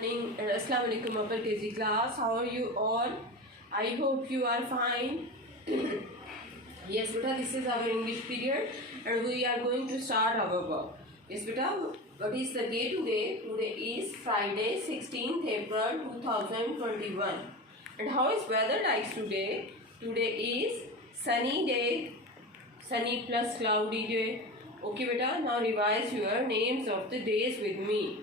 Assalamu alaikum upper KG class. How are you all? I hope you are fine. Yes beta, this is our English period and we are going to start our work. Yes beta, what is the day today? Today is Friday 16th April 2021. And how is weather like today? Today is sunny day, sunny plus cloudy day. Okay beta, now revise your names of the days with me.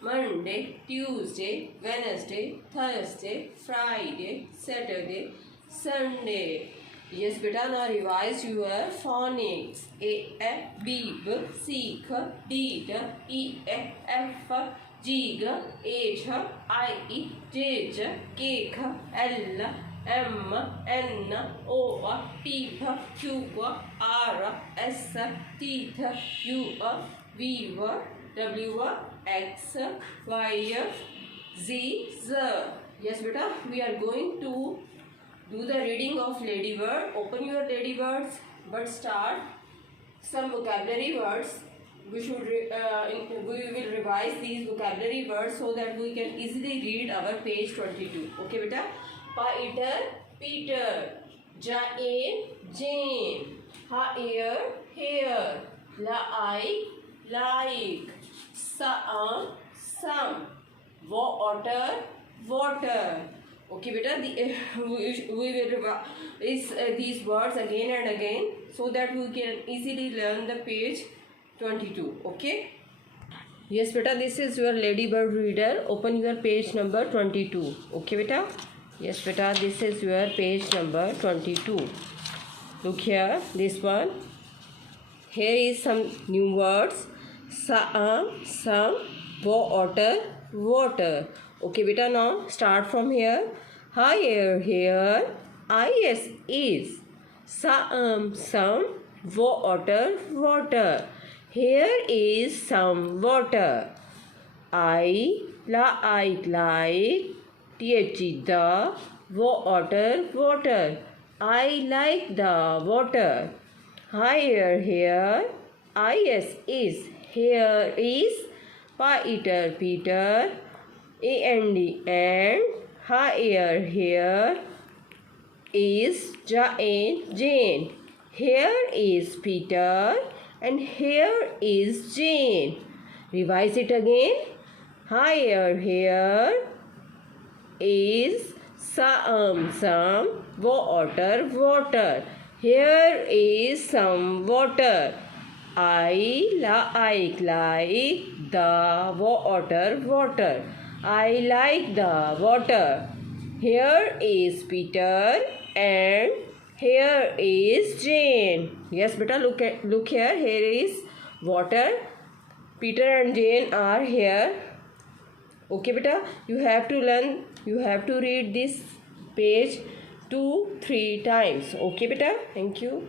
Monday, Tuesday, Wednesday, Thursday, Friday, Saturday, Sunday. Yes beta, now revise your phonics. A, B, C, D, E, F, G, H, I, J, K, L, M, N, O, P, Q, R, S, T, U, V, W, X, Y, Z, Z. Yes beta, we are going to do the reading of ladybird. Open your ladybirds, but start some vocabulary words. We will revise these vocabulary words so that we can easily read our page 22. Okay beta? Peter, Peter. Jane, Jane. Hair, hair. Like. Some. Water, water. Okay beta, we will revise these words again and again so that we can easily learn the page 22. Okay. Yes beta, this is your ladybird reader. Open your page number 22. Okay beta. Yes beta, this is your page number 22. Look here, this one. Here is some new words. Some, water, water. Okay beta, now start from here. Here, is. Some, water, water. Here is some water. Like, the water. I like the water. Here, is. Here is. Peter, and here is Jane. Here is Peter and here is Jane. Revise it again. Here is some water. Here is some water. I like the water. I like the water. Here is Peter and here is Jane. Yes beta, look here. Here is water. Peter and Jane are here. Okay beta, you have to read this page 2-3 times. Okay beta, thank you.